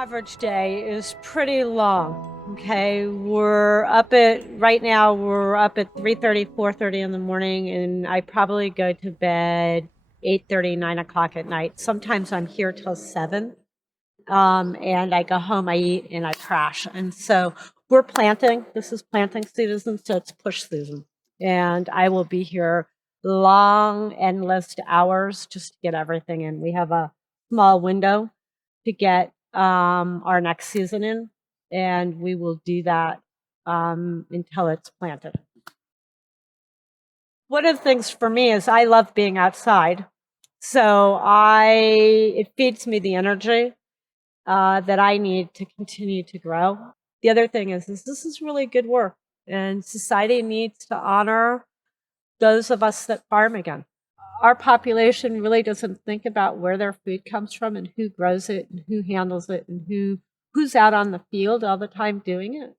average day is pretty long. Okay, right now we're up at 3:30, 4:30 in the morning, and I probably go to bed 8:30, 9 o'clock at night. Sometimes I'm here till 7. And I go home, I eat, and I crash. And so we're planting. This is planting season, so it's push season. And I will be here long, endless hours just to get everything in. We have a small window to get our next season in, and we will do that until it's planted. One of the things for me is I love being outside. So it feeds me the energy that I need to continue to grow. The other thing is this is really good work, and society needs to honor those of us that farm again. Our population really doesn't think about where their food comes from and who grows it and who handles it and who's out on the field all the time doing it.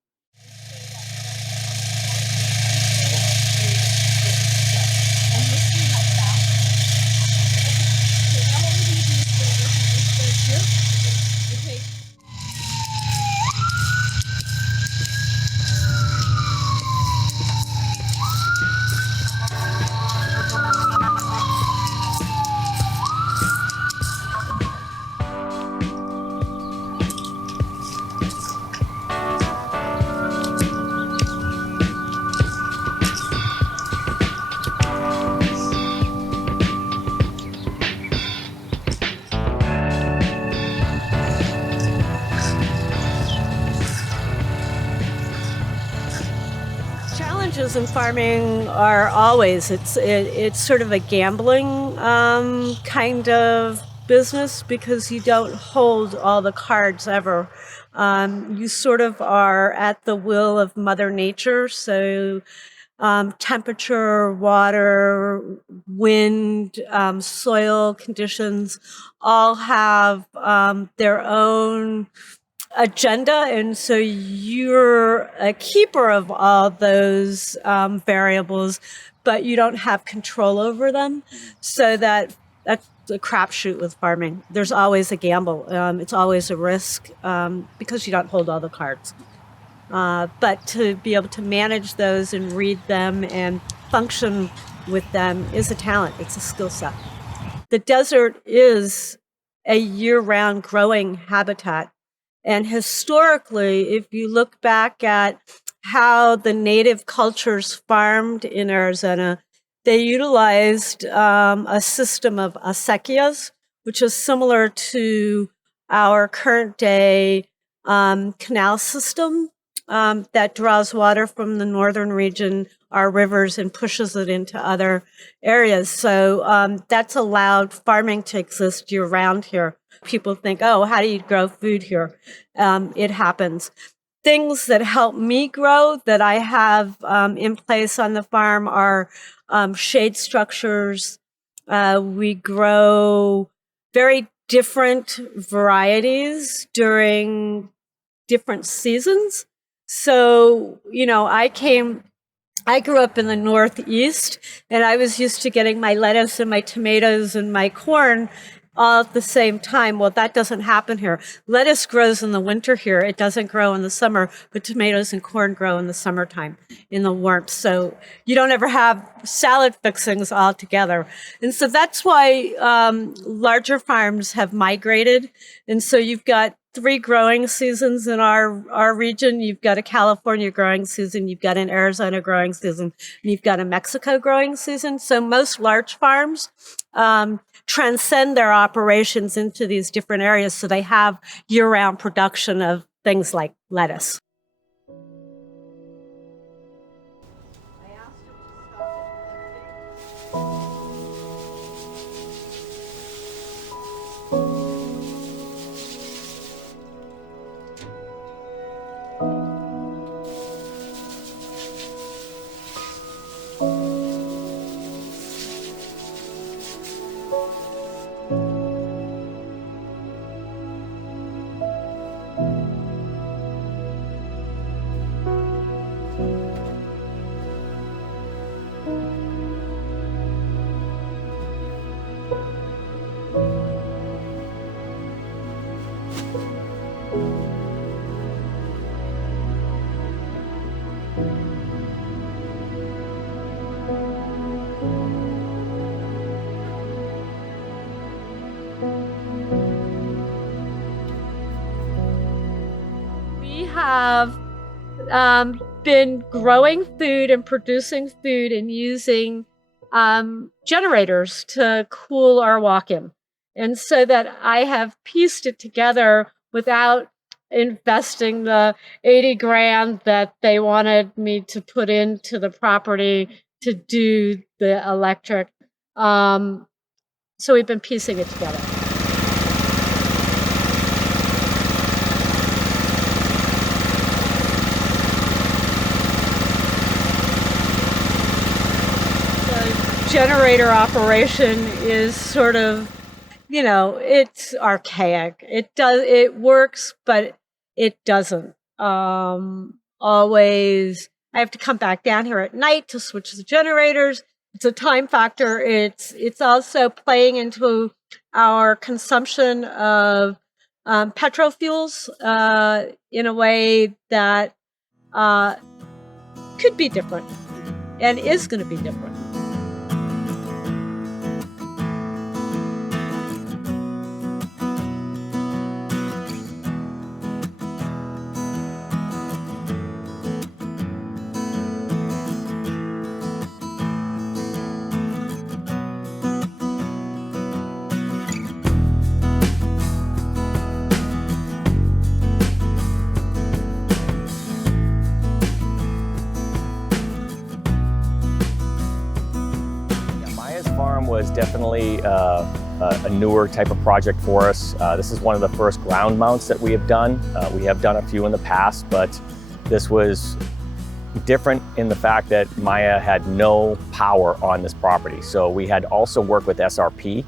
Challenges in farming are always it's sort of a gambling kind of business because you don't hold all the cards ever. You sort of are at the will of Mother Nature. So temperature, water, wind, soil conditions all have their own agenda, and so you're a keeper of all those variables, but you don't have control over them. So that's a crapshoot with farming. There's always a gamble. It's always a risk because you don't hold all the cards. But to be able to manage those and read them and function with them is a talent. It's a skill set. The desert is a year-round growing habitat. And historically, if you look back at how the native cultures farmed in Arizona, they utilized a system of acequias, which is similar to our current day canal system that draws water from the northern region, our rivers, and pushes it into other areas. So that's allowed farming to exist year-round here. People think, oh, how do you grow food here? It happens. Things that help me grow that I have in place on the farm are shade structures. We grow very different varieties during different seasons. So, I grew up in the Northeast, and I was used to getting my lettuce and my tomatoes and my corn all at the same time. Well, that doesn't happen here. Lettuce grows in the winter here. It doesn't grow in the summer, but tomatoes and corn grow in the summertime in the warmth. So you don't ever have salad fixings all together. And so that's why larger farms have migrated. And so you've got 3 growing seasons in our region. You've got a California growing season, you've got an Arizona growing season, and you've got a Mexico growing season. So most large farms transcend their operations into these different areas, so they have year-round production of things like lettuce. have been growing food and producing food and using generators to cool our walk-in. And so that I have pieced it together without investing the 80 grand that they wanted me to put into the property to do the electric. So we've been piecing it together. The generator operation is sort of, it's archaic. It works, but it doesn't always. I have to come back down here at night to switch the generators. It's a time factor. It's also playing into our consumption of petrol fuels in a way that could be different and is going to be different. Was definitely a newer type of project for us. This is one of the first ground mounts that we have done. We have done a few in the past, but this was different in the fact that Maya had no power on this property. So we had also worked with SRP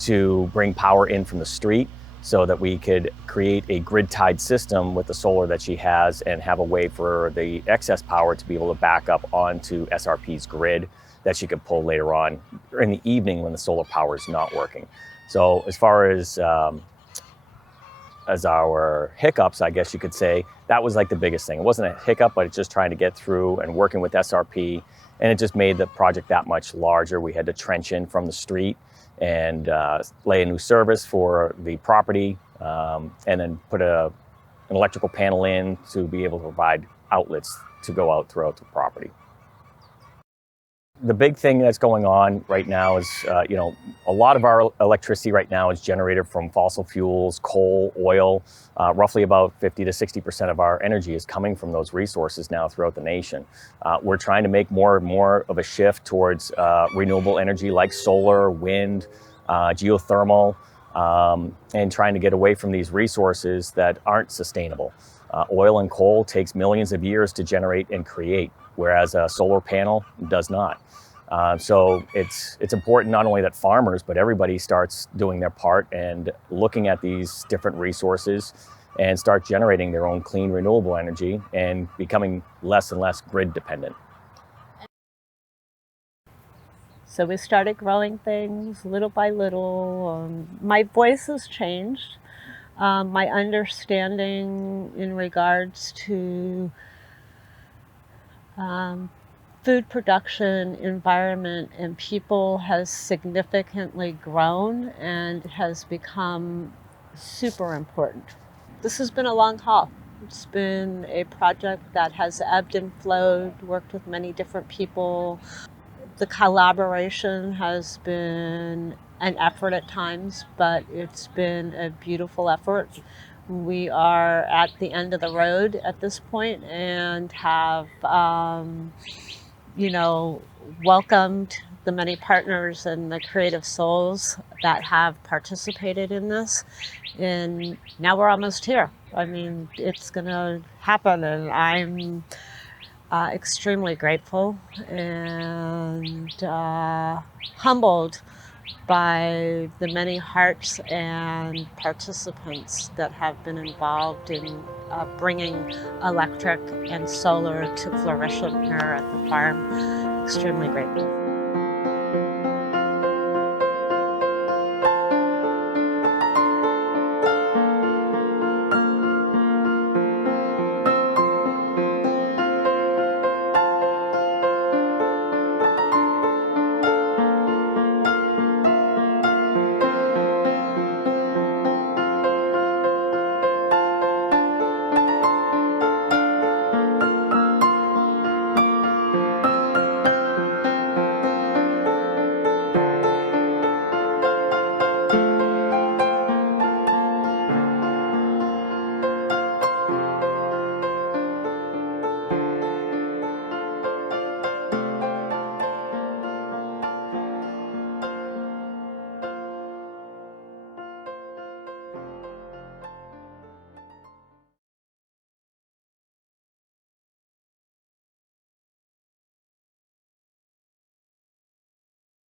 to bring power in from the street so that we could create a grid-tied system with the solar that she has and have a way for the excess power to be able to back up onto SRP's grid that she could pull later on in the evening when the solar power is not working. So as far as our hiccups, I guess you could say, that was like the biggest thing. It wasn't a hiccup, but it's just trying to get through and working with SRP, and it just made the project that much larger. We had to trench in from the street and lay a new service for the property, and then put an electrical panel in to be able to provide outlets to go out throughout the property. The big thing that's going on right now is, a lot of our electricity right now is generated from fossil fuels, coal, oil. Roughly about 50 to 60% of our energy is coming from those resources now throughout the nation. We're trying to make more and more of a shift towards renewable energy like solar, wind, geothermal, and trying to get away from these resources that aren't sustainable. Oil and coal takes millions of years to generate and create, whereas a solar panel does not. So it's important not only that farmers, but everybody starts doing their part and looking at these different resources and start generating their own clean, renewable energy and becoming less and less grid dependent. So we started growing things little by little. My voice has changed. My understanding in regards to food production, environment, and people has significantly grown and has become super important. This has been a long haul. It's been a project that has ebbed and flowed, worked with many different people. The collaboration has been an effort at times, but it's been a beautiful effort. We are at the end of the road at this point and have, welcomed the many partners and the creative souls that have participated in this. And now we're almost here. I mean, it's going to happen, and I'm extremely grateful and humbled by the many hearts and participants that have been involved in bringing electric and solar to fruition here at the farm. Extremely grateful.